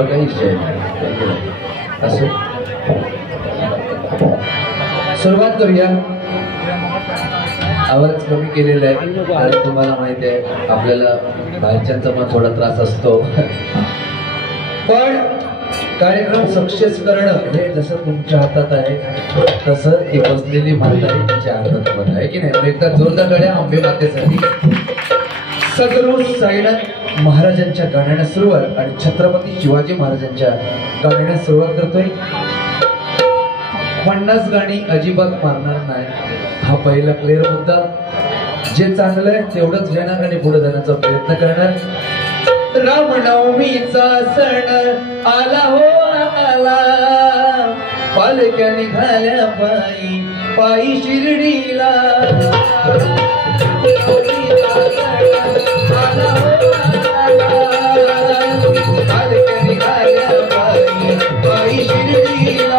दुसरं काही विषय नाही. असं सुरुवात करूया. आवाज कमी केलेला आहे आणि तुम्हाला माहिती आहे आपल्याला बाहेरच्यांचा पण थोडा त्रास असतो, पण कार्यक्रम सक्सेस करणं हे जसं तुमच्या हातात आहे तसं ती बसलेली म्हातारी तिच्या हातात पण आहे की नाही. एकदा जोरदार टाळ्या अंबे मातेसाठी. सद्गुरू साईनाथ महाराजांच्या गाण्याला सुरुवात आणि छत्रपती शिवाजी महाराजांच्या गाण्याला सुरुवात करतोय. 50 गाणी अजिबात मारणार नाही, हा पहिला क्लिअर मुद्दा. जे चांगलं आहे तेवढंच घेणार आणि पुढे जाण्याचा प्रयत्न करणार. रामनवमीचा सण आला हो आला, पालक्या निघाल्या पायी पायी शिर्डीला. आला हो आला, पालक्या निघाल्या पायी पायी शिर्डीला.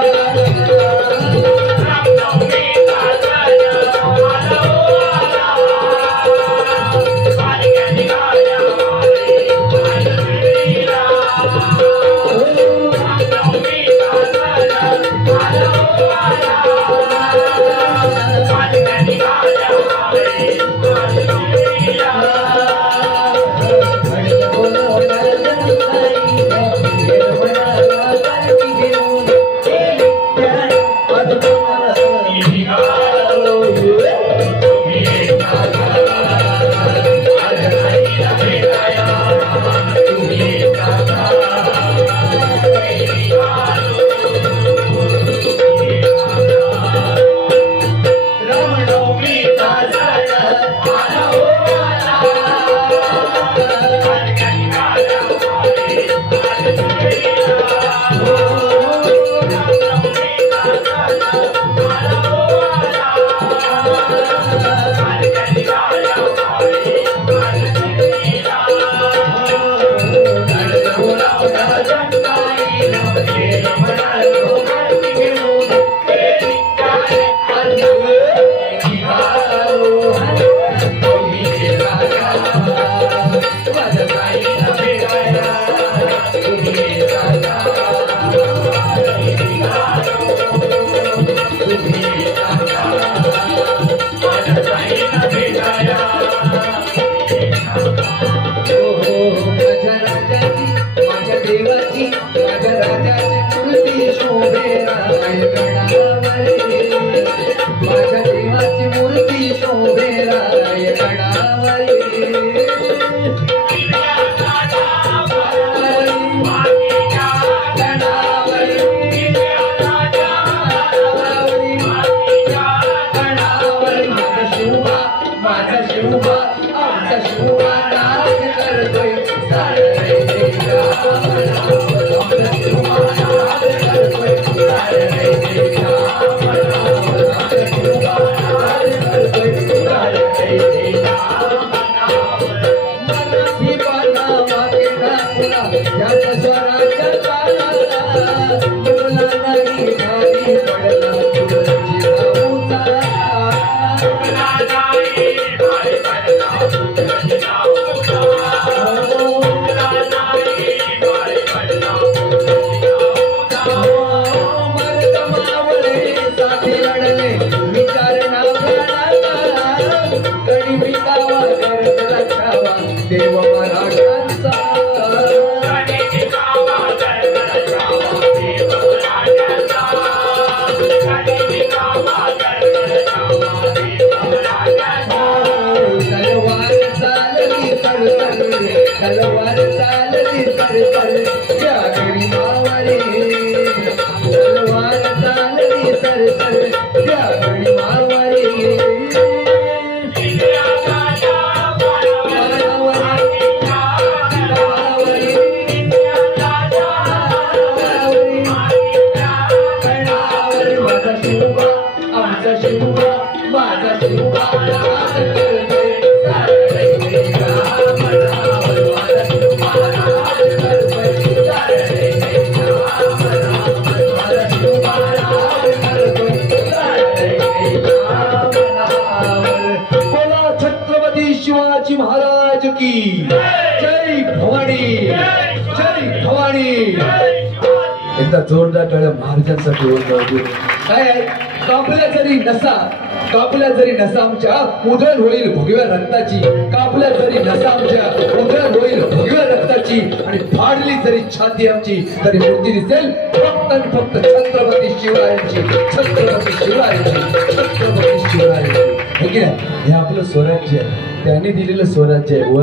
शिवाजी महाराज की जय भवानी. जय भवानी. एकदा जोरदार टाळ्या महाराजांसाठी होत. काय आहे, कापल्या जरी नसा आमच्या उधळ होईल भगव्या रक्ताची. कापल्या जरी नसा आमच्या उधळ होईल भगव्या रक्ताची. आणि फाडली जरी छाती आमची तरी मूर्ती दिसेल फक्त आणि फक्त छत्रपती शिवरायांची. छत्रपती शिवरायांची. छत्रपती शिवरायांची. हे हे आपलं स्वराज्य आहे, त्यांनी दिलेलं स्वराज्य आहे. व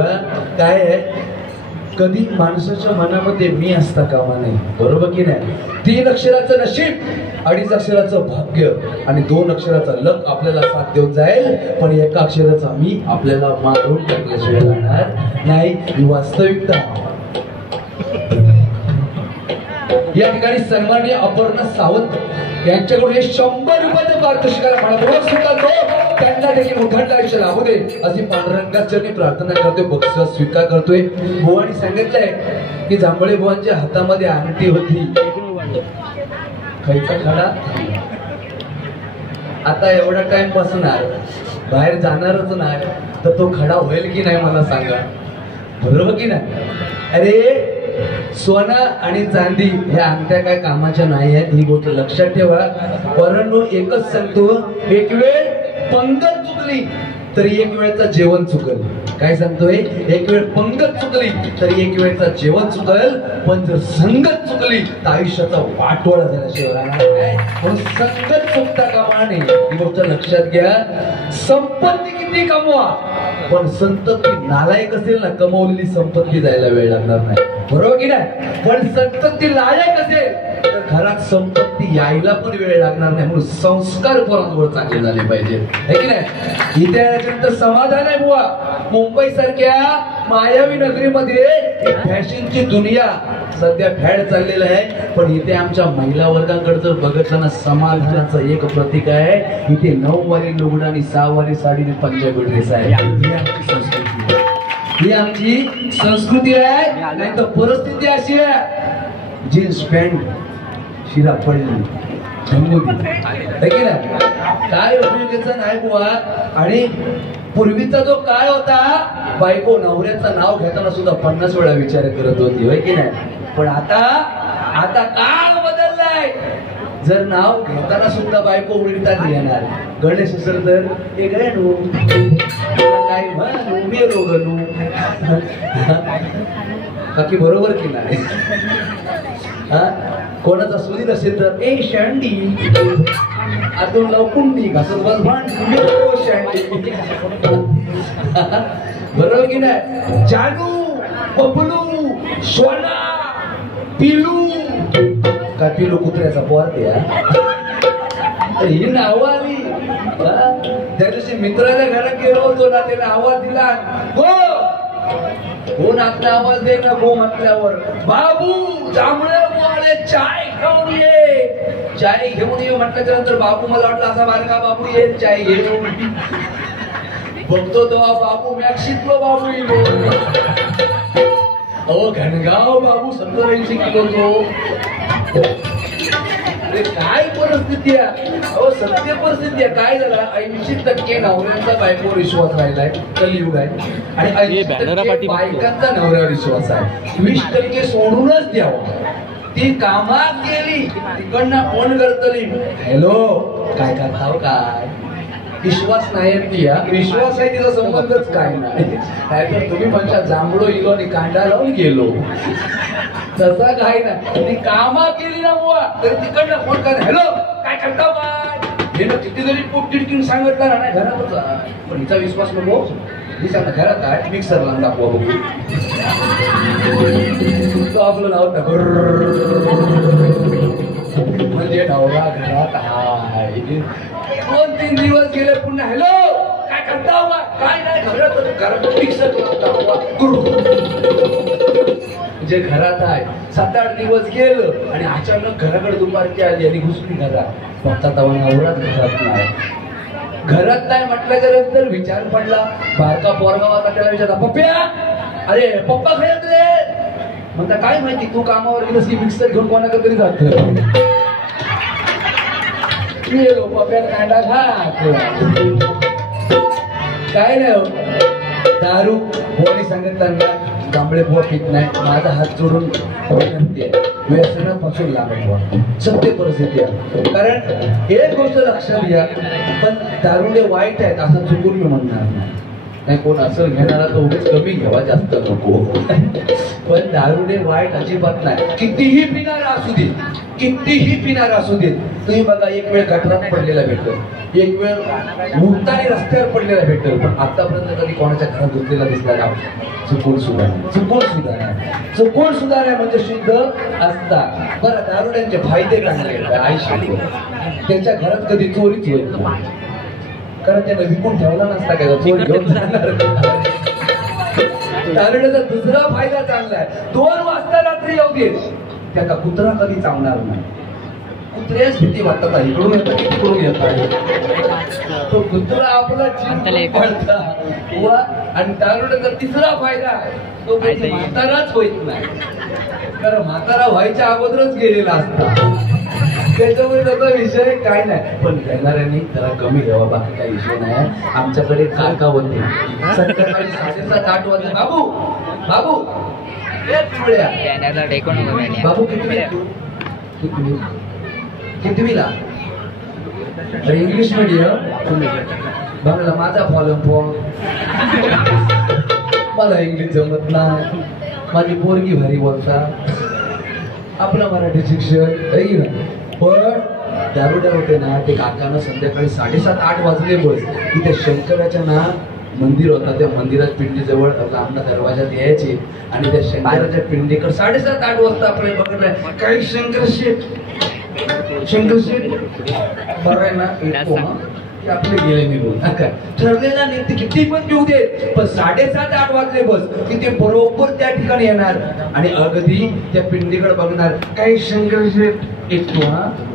काय आहे, कधी माणसाच्या मनामध्ये मी असता कामा नाही. बरोबर की नाही. 3 अक्षराचं नशीब, 2.5 अक्षराचं भाग्य आणि 2 अक्षराचा लक आपल्याला साथ देऊन जाईल. पण 1 अक्षराचा मी आपल्याला मारून टाकल्याशिवाय राहणार नाही. ही वास्तविकता. या ठिकाणी सन्माननीय अपर्णा सावंत यांच्याकडून हे 100 रुपयाचं पारितोषिक मनपूर्वक स्वीकारतो. त्यांना देखील उद्धंड आयुष्य लाभू दे अशी पांडुरंगाचरणी प्रार्थना करतोय. बक्षीस स्वीकार करतोय. बुवांनी सांगितलंय की जांभळे बुवांच्या हातामध्ये अंगठी होती. खायचा खडा. आता एवढा टाइम बसणार, बाहेर जाणारच नाही, तर तो खडा होईल की नाही मला सांगा. बरोबर की नाही. अरे सोना आणि चांदी ह्या अंगठ्या काय कामाच्या नाही आहेत, ही गोष्ट लक्षात ठेवा. परंतु एकच सांगतो, एक वेळ पंगत चुकली तरी 1 वेळचा जेवण चुकल. काय सांगतोय, 1 वेळ पंगत चुकली तरी 1 वेळचा जेवण चुकल. पण जर संगत चुकली तर आयुष्याचा वाटोळा झाल्याशिवाय काय. म्हणून संगत चुकता कामा नये, ही गोष्ट लक्षात घ्या. संपत्ती किती कमवा, पण संतती नालायक असेल ना, कमवलेली संपत्ती जायला वेळ लागणार नाही. बरोबर की नाही. पण संतती लायक असेल तर घरात संपत्ती यायला पण वेळ लागणार नाही. म्हणून संस्कार पोरांवर चांगले झाले पाहिजे. है की नाही. इथे आल्यानंतर समाधान आहे बुवा. मुंबई सारख्या मायावी नगरीमध्ये फॅशनची दुनिया सध्या फॅड चाललेलं आहे. पण इथे आमच्या महिला वर्गाकडे जर बघितलं ना, समाधानाचं एक प्रतीक आहे. इथे 9 वाली लुगडं आणि 6 वाली साडी आणि पंजाबी ड्रेस आहे. ही आमची संस्कृती आहे. नाही तर परिस्थिती अशी आहे, जीन्स पॅन्ट शिरा पडली काय उपयोगाचं नाही बुवा. आणि पूर्वीचा जो काळ होता, बायको नवऱ्याचं नाव घेताना सुद्धा 50 वेळा विचार करत होती. होय की नाही. पण आता काळ बदललाय. जर नाव घेताना सुद्धा बायको उलटाच घेणार. गणेश असेल तर एक रेणू काय म्हणू मेलो गणू. बाकी बरोबर की नाही. कोणाचा सुनील असेल तर ए शँडी, आतून लवकुंडी घासून बस शँडी. बरोबर की नाही. जानू, बबलू, सोना, पिलू. का पिलू कुत्र्याचा पोर द्या. ही नाव आली. त्या दिवशी मित्राच्या घरात गेलो होतो ना, त्याने आवाज दिला, हो नातला आवाज दे ना. गो म्हटल्यावर बाबू जांभळे बुवाले चाय घेऊन ये. चाय घेऊन ये म्हटल्याच्या नंतर बाबू, मला वाटलं असा बारका बाबू ये चाय घेऊन. बघतो तो बाबू मॅक्सितलो बाबू येईल. अहो घनगाव बाबू 70-80 किलो तो. काय परिस्थिती आहे. अहो सत्य परिस्थिती आहे. काय झाला, 80% नवऱ्यांचा बायकोवर विश्वास राहिलाय. कलियुग आहे. आणि 80% बायकांचा नवऱ्यावर विश्वास आहे. 20% सोडूनच द्यावा. ती कामात गेली, तिकडनं फोन करतली, हॅलो काय करताव काय. विश्वास नाही ती. विश्वास आहे तिचा संबंधच काय नाही. नाहीतर तुम्ही म्हणता जांभळो इलो आणि कांदा लावून गेलो, तसा काय नाही. ती कामात गेली ना बुवा, तरी तिकडनं फोन कर, हॅलो काय करताव काय. हे ना किती जरी पोट टिडकीन सांगितलं ना, नाही घरातच आहे. पण हिचा विश्वास नको. मी सांगा घरात आहे, मिक्सर लावून दाखवा बघू. तो आपलं नाव टाकर म्हणजे नवरा घरात आहे. 2-3 दिवस गेले, पुन्हा हॅलो काय करता काय नाही. घरात मिक्सर म्हणजे घरात आहे. 7-8 दिवस गेलं आणि अचानक घराकडे दुपारची आली आणि घुसली घरात. फक्त तवा नवराच घरात नाही. घरात नाही म्हटल्याच्या नंतर विचार पडला. बारका पोरगा होता, त्याला विचारला, पप्प्या अरे पप्पा खरंच रे. म्हणता काय माहिती, तू कामावर गेलंस की मिक्सर घेऊन कोणाकडे तरी जात. गेलो पप्प्याला कांदा घात. काय नाही दारू. कोणी सांगितलं तांबळे बुवा पित नाही, माझा हात जोडून विनंती आहे, व्यसनापासून लांब व्हा. सत्य परिस्थिती आहे. कारण एक गोष्ट लक्षात घ्या, पण दारुडे वाईट आहेत असं चुकून मी म्हणणार नाही. कोण असं घेणारा तर उगीच कमी घ्यावा, जास्त नको. पण दारुडे वाईट अजिबात नाही. कितीही पिणारा असू दे, कितीही पिणारा असू दे. तुम्ही बघा, एक वेळ गटरात पडलेला भेटल, एक वेळ मुक्ताने रस्त्यावर पडलेला भेटल, पण आतापर्यंत कधी कोणाच्या घरात घुसलेला दिसला ना. चुकून सुद्धा नाही, चुकून सुद्धा नाही, चुकून सुद्धा नाही म्हणजे शुद्ध असतात. बरं, दारुड्यांचे फायदे काय आयुष्य, त्याच्या घरात कधी चोरीच होईल नाही, कारण त्याला विकून ठेवला नसता काय, चोरी घेऊन जाणार. दारुड्याचा दुसरा फायदा चांगला आहे, 2 वाजता रात्री येऊ दे, त्याचा कुत्रा कधी चावणार नाही. कुत्र्या स्थिती वाटत आहे, इकडून येतात इकडून येतात, तो कुत्रा आपला जीव पळता. आणि दारुड्याचा तिसरा फायदा आहे, तो कधी म्हाताराच होत नाही, कारण म्हातारा व्हायच्या अगोदरच गेलेला असता. त्याच्यामुळे त्याचा विषय काय नाही. पण घेणाऱ्यांनी त्याला कमी घ्यावा, बाकी काही विषय नाही. आमच्याकडे काका होते, संध्याकाळी 7:30-8 वाजता, बाबू बाबू बाबू कितवीला? अरे इंग्लिश मीडियम बघला माझा फॉलोन फॉर्म, मला इंग्लिश जमत नाही, माझी पोरगी भारी बोलता, आपलं मराठी शिक्षण. पण दारुड्या होते ना, ते काकांना संध्याकाळी 7:30-8 वाजले बस, तिथे शंकराच्या ना मंदिर होता, त्या मंदिरात पिंडीजवळ लांबना दरवाजात यायचे आणि त्या शंकराच्या पिंडीकडे 7:30-8 वाजता आपण बघितलंय काही शंकर शेठ बरं आहे ना, आपले गेले निघून. ठरलेला नाही ते किती पण घेऊ दे, पण 7:30-8 वाजले बस की ते बरोबर त्या ठिकाणी येणार आणि अगदी त्या पिंडीकडे बघणार, काही शंकर शेठ येतो.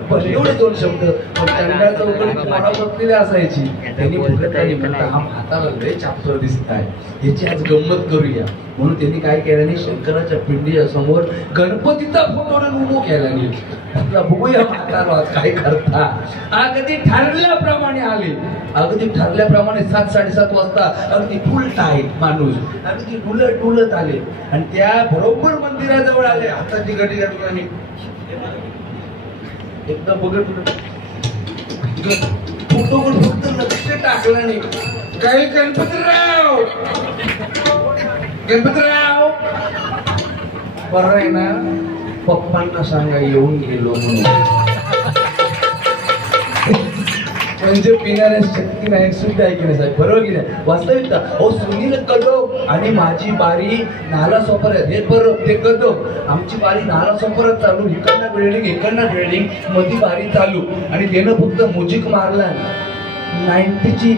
पण एवढे 2 शब्द त्यांच्या चौकडीत मला बसलेली असायची. त्यांनी म्हणतात, हा हाताला लय चाप्टर दिसत आहे, ह्याची आज गंमत करूया. म्हणून त्यांनी काय केलं नाही, शंकराच्या पिंडीच्या समोर गणपतीचा फोटो उभो केला नाही. आपला बघूया म्हातारा आज काय करता. अगदी ठरल्याप्रमाणे आले, अगदी ठरल्याप्रमाणे 7-7:30 वाजता अगदी फुल टाईट माणूस अगदी डुलत आले आणि त्या बरोबर मंदिराजवळ आले. हाताची घडी घातली, एकदा बघत फोटोवर फक्त लक्ष टाकलं नाही. काही गणपतीराव बरं आहे ना, पप्पांना सांगा येऊन गेलो म्हणून. म्हणजे पिणाऱ्या शक्ती नाही सुद्धा आहे की नाही साहेब, बरोबर की नाही? वास्तविकता. अहो, सुनील कदम आणि माझी बारी नाला सोपऱ्यात, हे बरोबर ते कदम, आमची बारी नाला सोपऱ्यात चालू, इकडनं बिल्डिंग मध्ये बारी चालू आणि त्यानं फक्त म्युझिक मारला. 90ची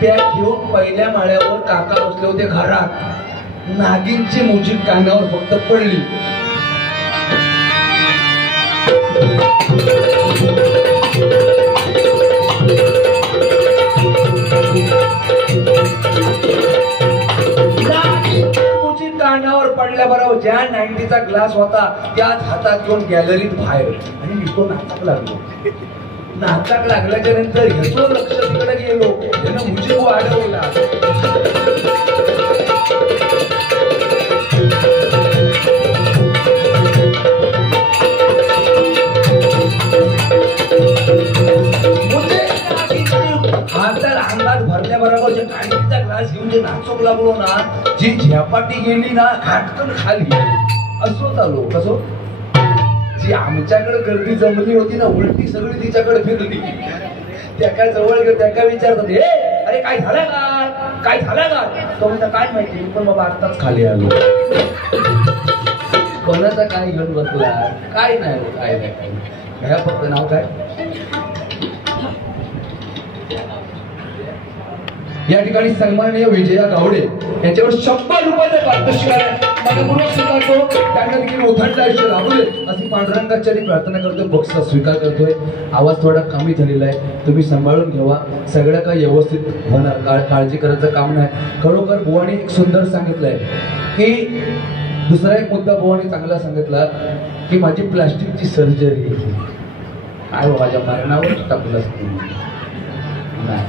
पॅक घेऊन पहिल्या माळ्यावर काका बसले होते घरात, नागिनची म्युझिक कानावर फक्त पडली. कानावर पडल्याबरोबर ज्या 90चा ग्लास होता त्याच हातात घेऊन गॅलरीत बाहेर आणि मी तो नाचक लागलो. नाचक लागल्याच्या नंतर ह्याचं लक्ष तिकडे गेलो, त्यानं म्युझिक वाढवला. अंगात भरल्याबरोबर जे काळीचा ग्लास घेऊन जे नाचोक लागलो ना, जी झेपाटी गेली ना घाटकन खाली, असो चालू कसो. जी आमच्याकडे गर्दी जमली होती ना, उलटी सगळी तिच्याकडे फिरली. त्या जवळ गेलो, त्या विचारतात, हे अरे काय झालं का? तो म्हणता काय माहिती, पण बाबा आताच खाली आलो. कोणाचा काय घेऊन बसला? काय नाही. ह्या फक्त नाव काय. या ठिकाणी सन्माननीय विजया गावडे यांच्यावर 100 रुपयाचे पारितोषिक आहे. मनपूर्वक स्वीकारतो. त्यांना देखील उथंड आयुष्य लाभू दे अशी पांडुरंगाची प्रार्थना करतोय. बक्षीस स्वीकार करतोय. आवाज थोडा कमी झालेला आहे, तुम्ही सांभाळून घ्यावा. सगळं काही व्यवस्थित होणार, काळजी करायचं काम नाही. खरोखर बुवानी एक सुंदर सांगितलंय की, दुसरा एक मुद्दा बुवानी चांगला सांगितला की माझी प्लास्टिकची सर्जरी काय माझ्या मरणावर टाकलं नाही.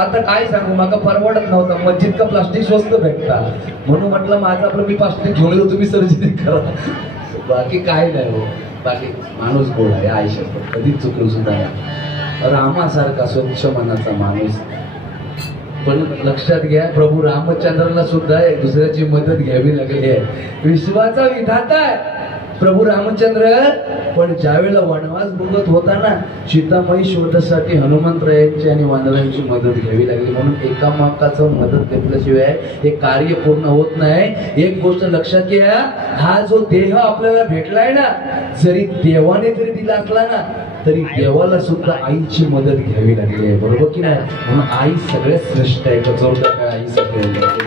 आता काय सांगू, माका परवडत नव्हता, मस्जिद का प्लास्टिक स्वस्त भेटता म्हणून म्हटलं माझं आपलं मी प्लास्टिक घेऊन येतो, तुम्ही सर्जरी करा, बाकी काय नाही हो. बाकी माणूस गोड आहे आयुष्यात, कधीच चुकलो सुद्धा आहे, रामासारखा स्वच्छ मनाचा माणूस. पण लक्षात घ्या, प्रभू रामचंद्राला सुद्धा एक दुसऱ्याची मदत घ्यावी लागली आहे. विश्वाचा विधाता आहे प्रभू रामचंद्र. पण ज्यावेळेला वनवास भोगत होता ना, सीतामाई शोधासाठी हनुमंतरायांची आणि वानरांची मदत घ्यावी लागली. म्हणून एकामेकाचं मदत घेतल्याशिवाय हे कार्य पूर्ण होत नाही. एक गोष्ट लक्षात घ्या, हा जो देह आपल्याला भेटलाय ना, जरी देवाने जरी दिला असला ना, तरी देवाला सुद्धा आईची मदत घ्यावी लागली आहे, बरोबर की नाही. म्हणून आई सगळ्यात श्रेष्ठ आहे, जोरदार आई सगळ्यात.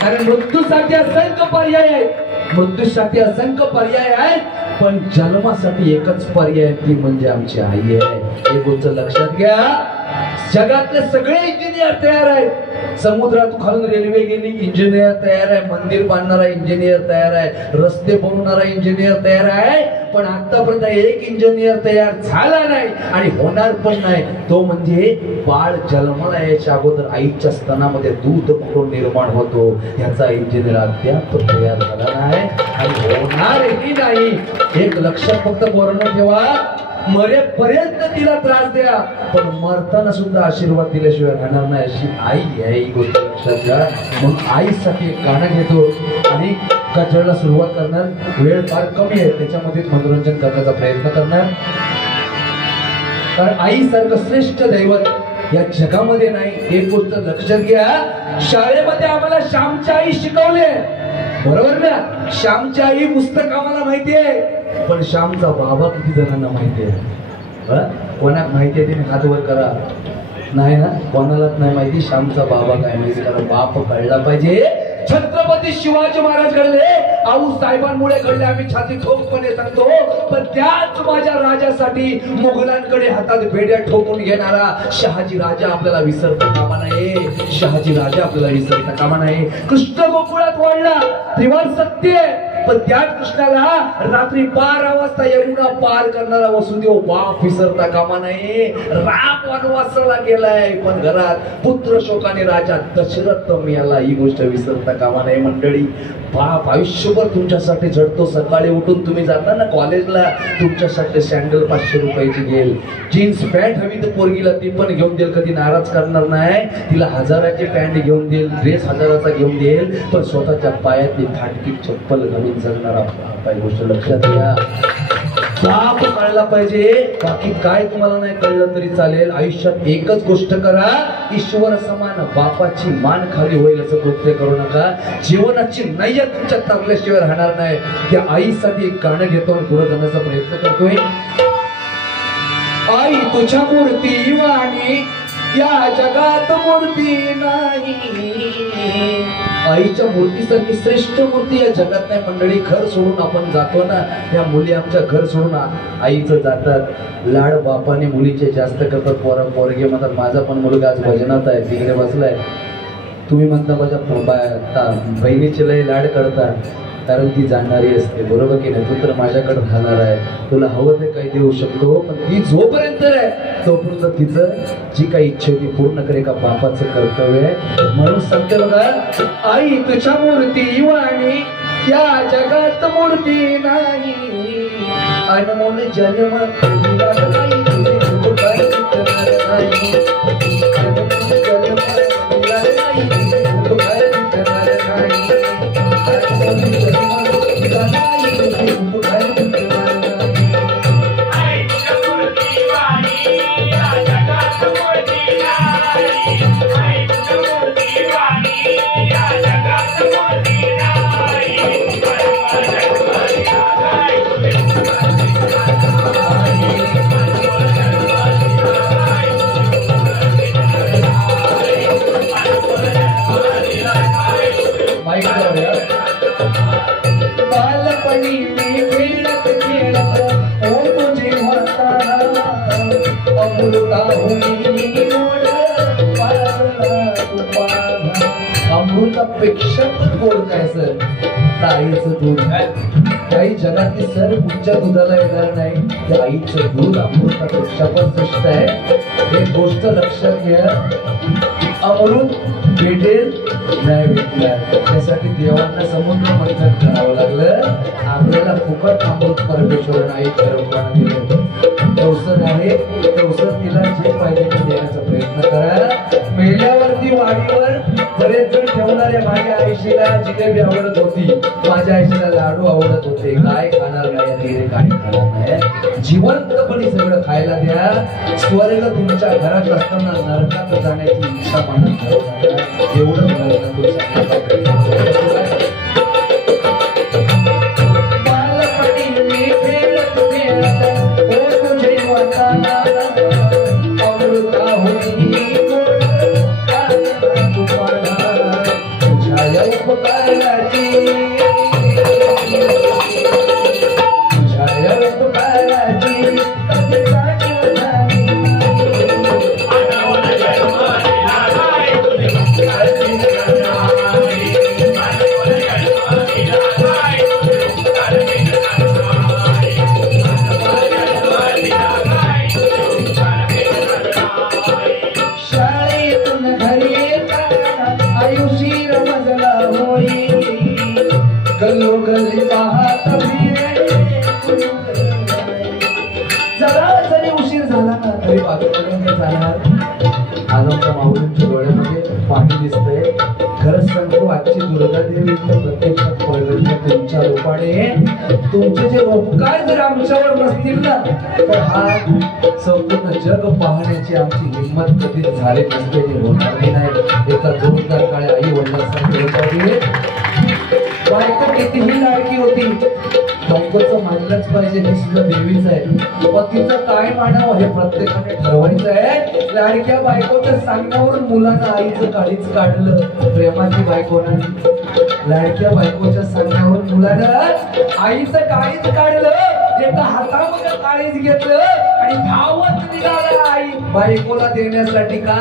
कारण मृत्यूसाठी असंख्य पर्याय आहेत, मृत्यूसाठी असंख्य पर्याय आहेत, पण जन्मासाठी एकच पर्याय, ती म्हणजे आमची आई आहे. ही गोष्ट लक्षात घ्या. जगातले सगळे इंजिनियर तयार आहेत, समुद्रात खालून रेल्वे गेली इंजिनियर तयार आहे, मंदिर बांधणारा इंजिनियर तयार आहे, रस्ते बनवणारा इंजिनियर तयार आहे, पण आतापर्यंत एक इंजिनियर तयार झाला नाही आणि होणार पण नाही. तो म्हणजे बाळ जन्माला यायच्या अगोदर आईच्या स्तनामध्ये दूध कुठून निर्माण होतो याचा इंजिनियर अद्याप तयार झाला नाही आणि होणारही नाही. एक लक्षात फक्त बोलणं ठेवा, मरेपर्यंत तिला त्रास द्या, पण मरताना सुद्धा आशीर्वाद दिल्याशिवाय राहणार नाही, अशी आई आहे. ही गोष्ट लक्षात घ्या. मग आईसाठी एक गाणं घेतो आणि गजराला सुरुवात करणार. वेळ फार कमी आहे, त्याच्यामध्ये मनोरंजन करण्याचा प्रयत्न करणार. कारण आईसारखं श्रेष्ठ दैवत या जगामध्ये नाही. एक गोष्ट लक्षात घ्या, शाळेमध्ये आम्हाला श्यामची आई शिकवले, बरोबर ना. श्यामची आई पुस्तक आम्हाला माहितीये, पण श्यामचा बाबा किती जणांना माहितीये? कोणाक माहितीये ते हात वर करा. नाही ना, कोणालाच नाही माहिती श्यामचा बाबा काय माहिती. कारण बाप कळला पाहिजे. छत्रपती शिवाजी महाराज घडले, आऊ साहेबांमुळे घडले, आम्ही छाती ठोकपणे सांगतो. पण त्याच माझ्या राजासाठी मुघलांकडे हातात बेड्या ठोकून घेणारा शहाजी राजा आपल्याला विसरता कामा नये. शहाजी राजा आपल्याला विसरता कामा नये. कृष्ण गोकुळात वाढला, त्रिवार सत्य, पण त्या कृष्णाला रात्री 12 वाजता यमुना पार करणारा वसुदेव बाप विसरता कामा नये. राम वनवासाला गेलाय, पण घरात पुत्र शोकाने राजा दशरथ मिळाला, ही गोष्ट विसरता कामा नये. मंडळी, बाप आयुष्यभर तुमच्यासाठी झडतो. सकाळी उठून तुम्ही जाता ना कॉलेजला, तुमच्यासाठी सॅन्डल 500 रुपयाची घेईल, जीन्स पॅन्ट हवी तर पोरगीला ती पण घेऊन देईल, कधी नाराज करणार नाही. तिला 1000ची पॅन्ट घेऊन देईल, ड्रेस 1000चा घेऊन देईल, पण स्वतःच्या पायातली फाटकी चप्पल घालून जगणारा बाप आहे. गोष्ट लक्षात घ्या. बाप कळला पाहिजे, बाकी काय तुम्हाला नाही कळलं तरी चालेल. आयुष्यात एकच गोष्ट करा, ईश्वर समान बापाची मान खाली होईल असं कृत्य करू नका. जीवनाची नय्या तुमच्या तरल्याशिवाय राहणार नाही. त्या आईसाठी एक गाणं घेतो आणि पुढे जाण्याचा प्रयत्न करतोय. आई तुझ्या मूर्ती वाणी या जगात मूर्ती नाही. आईच्या मूर्तीसारखी श्रेष्ठ मूर्ती या जगात नाही. मंडळी, घर सोडून आपण जातो ना, या मुली आमच्या घर सोडून आईचं जातात. लाड बापाने मुलीचे जास्त करतात. पोरगे म्हणतात माझा पण मुलगा आज भजनात आहे, तिकडे बसलाय. तुम्ही म्हणता माझ्या बहिणीचे लय लाड करता, कारण ती जाणारी असते, बरोबर की नाही. तू तर माझ्याकडे राहणार आहे, तुला हवं ते काही देऊ शकतो, पण ती जोपर्यंत आहे तोपर्यंत तिचं जी काही इच्छा ती पूर्ण करे का बापाचं कर्तव्य आहे. म्हणून सांगते बघा, आई तुझ्या मूर्ती वाणी या जगात मूर्ती नाही. अनमोल जन्म अमृतापेक्षा पण गोड काय सर आईचं दूध. काही जगातली सर कुठच्या दुधाला येणार नाही. त्या आईचं दूध अमृतापेक्षा पण श्रेष्ठ आहे. एक गोष्ट लक्षात घ्या, अमृत भेटेल नाही भेटणार त्यासाठी देवांना समुद्र मंथन करावं लागलं. आपल्याला फुकट अमृत परमेश्वरानं आई ठरवताना दिलं. अवसर आहे, अवसर तिला जे पाहिजे ते देण्याचा प्रयत्न करा. मेल्यावरती वाडीवर बरेच जण ठेवणारे माझ्या आईशीला जिलेबी आवडत होती, माझ्या आईशीला लाडू आवडत होते. काय खाणार नाही, काय खाणार नाही. जिवंतपणे सगळं खायला द्या. स्वर्ग तुमच्या घरात असताना नरकात जाण्याची इच्छा मनात ठरवू नका. एवढं पाणी दिसतंय. खरंच सांगतो, आजची दुर्गा देवी प्रत्यक्षात तुमच्या रूपाने तुमचे जे उपकार जर आमच्यावर नसतील ना, तर हा संपूर्ण जग पाहण्याची आमची हिंमत कधीच झाली नसते. होणार नाही. एका जोरदार काळ्या आई वडिलांसाठी होता. बायको कितीही लाडकी होती, बायकोचं मानलंच पाहिजे. हे सुद्धा देवीच आहे. पतीचं काय मानावं हे प्रत्येकाने ठरवायचं आहे. लाडक्या बायकोच्या सांगण्यावरून मुलानं आईचं काळीच काढलं. प्रेमाची बायको नाही, लाडक्या बायकोच्या सांगण्यावरून मुलानं आईचं काळीच काढलं. एका हातामध्ये काळीच घेतलं आणि धावत निघाला आई बायकोला देण्यासाठी. का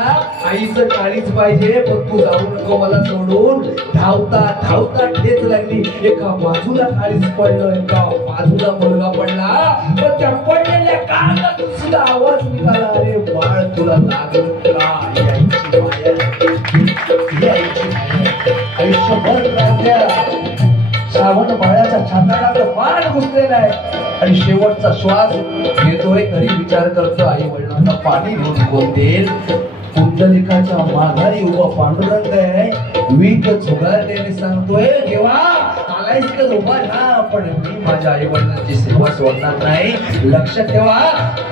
आईचं काळीच पाहिजे, पण तू जाऊ नको मला सोडून. धावता धावता ठेच लागली. एका बाजूला काळीच पडलं, एका बाजूला मुलगा पडला. पण त्या पडलेल्या काळातून सुद्धा आवाज निघाला, अरे बाळ तुला लागलं का? यायची माया, यायची माया. आयुष्यभर राहत्या श्रावण बाळाच्या छाताडात पाठ घुसलेला आहे आणि शेवटचा श्वास घेतोय. घरी विचार करतो, आई वडिलांना पाणी घेऊन कोण देईल. कुंडलिकाच्या माघारी उभा पांडुरंग आहे. वीट झुगारलेने सांगतोय, देवा आलायस तर उभा ना, पण मी माझ्या आई वडिलांची सेवा सोडणार नाही. लक्ष ठेवा,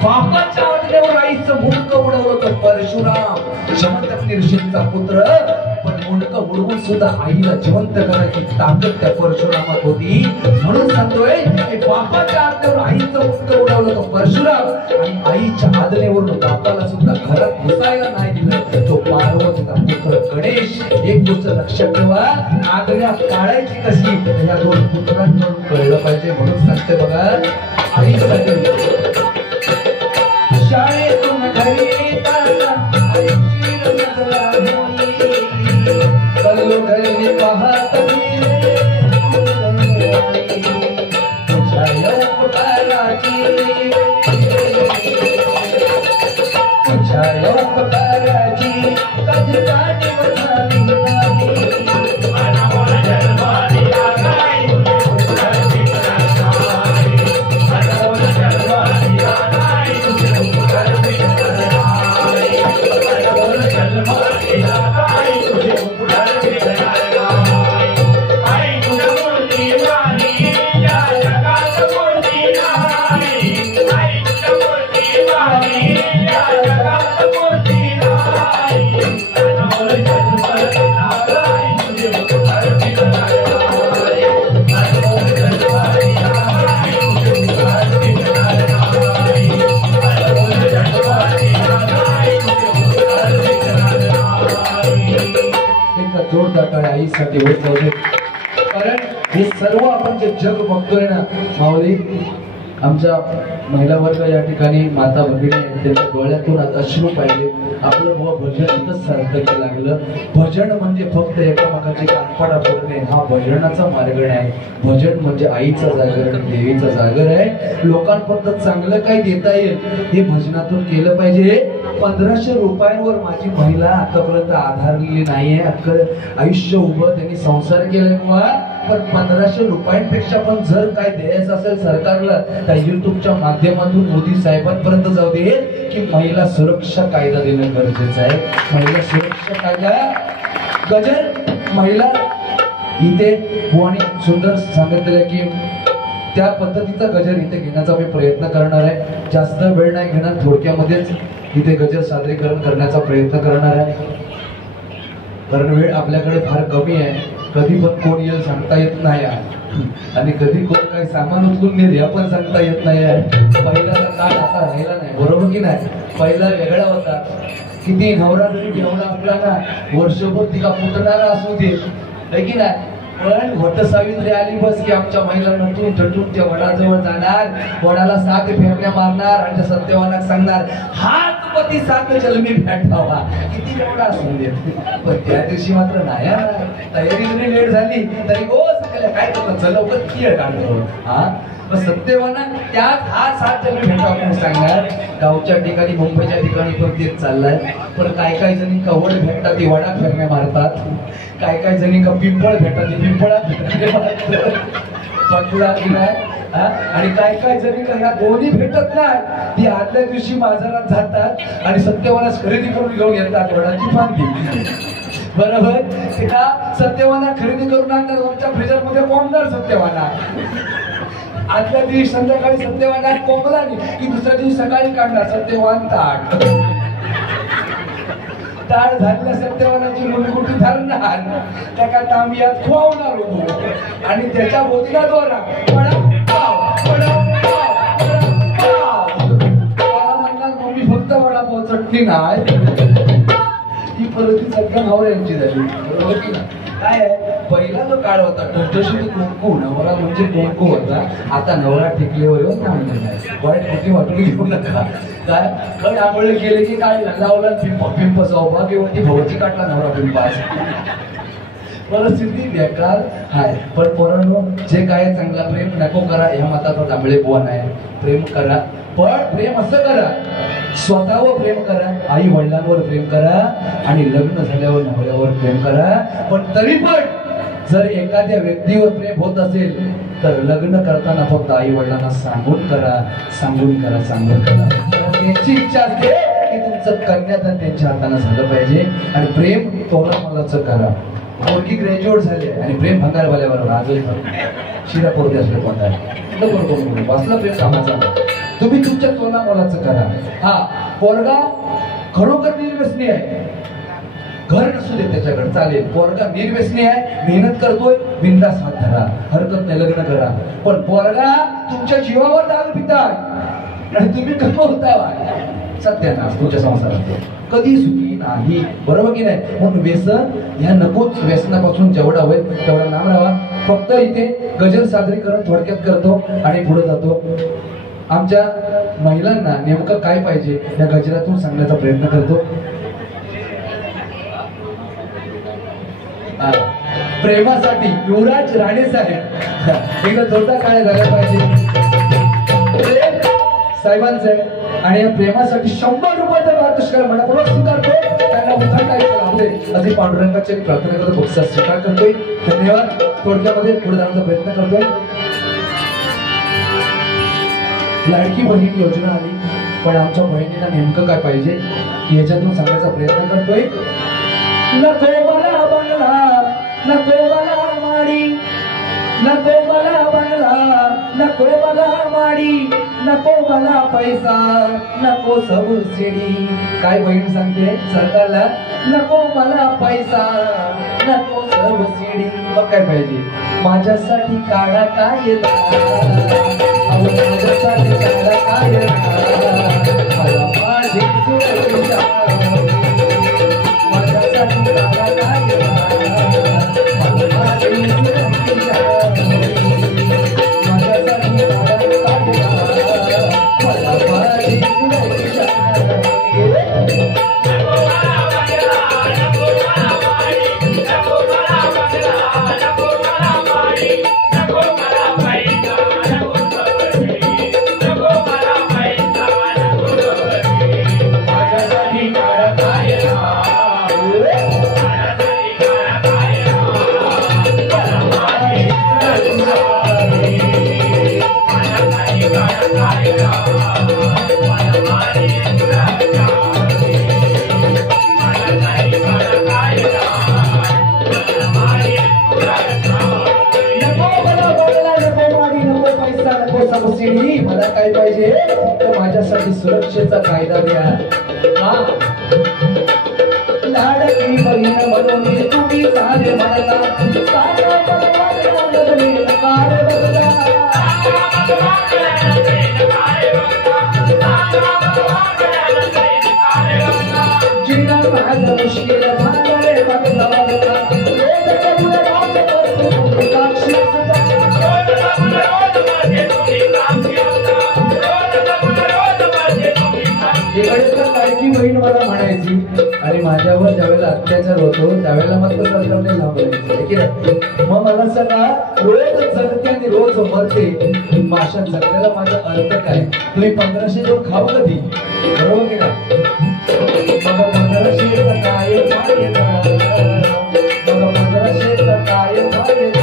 बापाच्या आज्ञेवर आईचं मुंडक उडवलं होतं परशुराम, जमदग्नी ऋषींचा पुत्र. पण मुंडक उडवून सुद्धा आईला जिवंत करायची ताकद त्या परशुरामात होती. म्हणून सांगतोय, बापाच्या आज्ञेवर आईचं मुंडक उडवलं होतं परशुराम, आणि आईच्या आज्ञेवरून बापाला सुद्धा घरात घुसायला नाही दिलं तो पार्वतीचा पुत्र गणेश. एक गोष्ट लक्षात ठेवा, आज्ञा काढायची कशी या दोन पुत्रांकडून कळलं पाहिजे. म्हणून सांगते बघा, आईसाठी शाळेतून घरी येताना आईची नजरा होई. कल्लो घरी पाहत तुझ्या उपकाराची, तुझ्या उपकाराची कधी जाणीव झाली नाही. आईसाठी होत नव्हते. कारण हे सर्व आपण जे जग बघतोय ना माऊली, आमच्या महिला वर्ग या ठिकाणी माता भगिनी आहेत, त्यांच्या डोळ्यातून आज अश्रू पाहिले. आपलं भजन इथंच सार्थक लागलं. भजन म्हणजे फक्त एकामेकाची कानपाडा करणे हा भजनाचा मार्ग नाही. भजन म्हणजे आईचा जागर, देवीचा जागर आहे. लोकांपर्यंत चांगलं काही देता येईल हे भजनातून केलं पाहिजे. 1500 रुपयांवर माझी महिला आतापर्यंत आधारलेली नाहीये. अख्खं आयुष्य उभं त्यांनी संसार केलाय बुवा. पण 1500 रुपयांपेक्षा पण जर काय द्यायचं असेल सरकारला तर युट्यूबच्या माध्यमातून मोदी साहेबांपर्यंत जाऊ दे की महिला सुरक्षा कायदा देणं गरजेचं आहे. महिला सुरक्षा कायदा गजर महिला इथे बुवानी सुंदर सांगितलेलं की त्या पद्धतीचा गजर इथे घेण्याचा मी प्रयत्न करणार आहे. जास्त वेळ नाही घेणार, थोडक्यामध्येच इथे गजर सादरीकरण करण्याचा प्रयत्न करणार आहे. कारण वेळ आपल्याकडे फार कमी आहे. कधी पण कोण येईल सांगता येत नाही आणि कधी कोण काही सामान उचलून नेल या पण सांगता येत नाही आहे. पहिल्याचा काळ आता राहिला नाही, बरोबर की नाही? पहिला वेगळा होता. किती नवरा जरी जेवढा आपला ना वर्षभर तिला फुटणारा असू दे है की नाही, पण वटसावित्री आली बस की आमच्या महिला नटून थटून त्या वडाजवळ जाणार, वडाला 7 फेरण्या मारणार आणि त्या सत्यवानाक सांगणार हात पती 7 जन्मी भेटावा. किती एवढा असू दे, पण त्या दिवशी मात्र नाही. तयारी जरी लेट झाली तरी ओ सगळ्या काय करतो लवकर खेळ काढतो. हा सत्यवाना त्यात हा 7 जन्मी भेटावा म्हणून सांगणार. गावच्या ठिकाणी मुंबईच्या ठिकाणी पण तेच चाललंय. पण काय जणी कवड भेटतात ती वडा फेरण्या मारतात, काय जणी का पिंपळ भेटतात ती पिंपळात पटला की नाही. आणि काय जणी का ह्या दोन्ही भेटत नाही ती आदल्या दिवशी बाजारात जातात आणि सत्यवानास खरेदी करून घेऊन येतात वडाची फांदी. बरोबर ते का सत्यवाना खरेदी करून आणणार, वरच्या फ्रीजर मध्ये कोंबणार सत्यवाना. आदल्या दिवशी संध्याकाळी सत्यवाना कोंबला नाही की दुसऱ्या दिवशी सकाळी काढणार सत्यवान ताट. ताट झालेल्या सत्यवानाची मुलगुटी धरणार, त्या तांबियात खोवणार होतो आणि त्याच्या बोतीला दोरा म्हणणार मम्मी फक्त वडापाव चटणी नाही. ही परिस्थिती सगळ्या नवऱ्यांची झाली, बरोबर की नाही? काय आहे, पहिला जो काळ होता टसटशीत कुंकू, नवरा म्हणजे कुंकू होता. आता नवरा टिकलीवर येऊन नाही वाईट कुठे वाटून घेऊ नका. काय कड आंबळे गेले की काय लावला पिंप सौभाग्यवती भवती काढला नवरा पिंपास. परिस्थिती बेकार हाय. पण पोरांनो जे काय चांगला प्रेम नको करा ह्या मताचा तांबळे बुवा नाही. प्रेम करा, पण प्रेम असं करा स्वतःवर प्रेम करा, आई वडिलांवर प्रेम करा आणि लग्न झाल्यावर नवऱ्यावर प्रेम करा. पण तरी पण जर एखाद्या व्यक्तीवर प्रेम होत असेल तर लग्न करताना फक्त आई वडिलांना सांगून करा. त्यांची इच्छा असते की तुमचं कन्यादान त्यांच्या हाताने झालं पाहिजे. आणि प्रेम तोलामोलाचं करा. पोरगी ग्रॅज्युएट झाले आणि प्रेम भंगारवाल्यावर आजही शिरापोरती असले कोणता वाचलं प्रेम कामाचा. तुम्ही तुमच्या तोलामोलाचं करा. हा पोरगा खरोखर निर्व्यसनी आहे, घर नसू दे त्याच्याकडे चालेल. पोरगा निर्व्यसनी आहे, मेहनत करतोय, बिनधास्त हात धरा, हरकत नाही, लग्न करा. पण पोरगा तुमच्या जीवावर दारू पिताय आणि तुम्ही कमवताय, सत्यानाश तुमच्या संसारात कधी सुखी नाही, बरोबर की नाही? म्हणून व्यसन ह्या नकोच. व्यसनापासून जेवढा होईल तेवढा लांब राहा. फक्त इथे गजर सादरीकरण थोडक्यात करतो आणि पुढे जातो. आमच्या महिलांना नेमकं काय पाहिजे या गजरातून सांगण्याचा प्रयत्न करतो. प्रेमासाठी युवराज राणे साहेब एकदा जोरदार टाळ्या झाल्या पाहिजे साहेबांचं. आणि या प्रेमासाठी 100 रुपयाचा पारितोषिक मनापूर्वक स्वीकारतो. त्यांना उद्धार काय लाभले असे पांडुरंगाची प्रार्थना करतो, बक्षीस स्वीकार करतोय. धन्यवाद. थोडक्यामध्ये पुढे जाण्याचा प्रयत्न करतोय. लाडकी बहीण योजना आली, पण आमच्या बहिणीला नेमकं काय पाहिजे याच्यातून सांगायचा प्रयत्न करतोय. नको मला बंगला, नको मला माडी, नको मला बंगला, नको मला माडी, नको मला पैसा, नको सबसिडी. काय बहीण सांगते सरकारला? नको मला पैसा, नको सबसिडी. मग काय पाहिजे? माझ्यासाठी काढा कायदा, माझ्यासाठी काढा कायदा, मला माझी सुरक्षा, माझ्यासाठी काढा कायदा, मला माझी सुरक्षा, माझ्यासाठी काढा कायदा. मला काय पाहिजे तर माझ्यासाठी सुरक्षेचा कायदा द्या. लाडकी बहीण म्हणून तुम्ही सारे म्हणता जीवन माझं मुश्किल झालंय बघता लाडकी बहीण मला म्हणायची आणि माझ्यावर ज्यावेळेला अत्याचार होतो त्यावेळेला मात्र सरकारने लाभवायचं की नाही. मग मला सांगा रोज जगते आणि रोज मरते माशा जगण्याला माझा अर्थ काय. तुम्ही 1500 दोन खाऊ कधी बरोबर की नाही. मग 1500चा काय फायदा मग 1500चा काय फायदा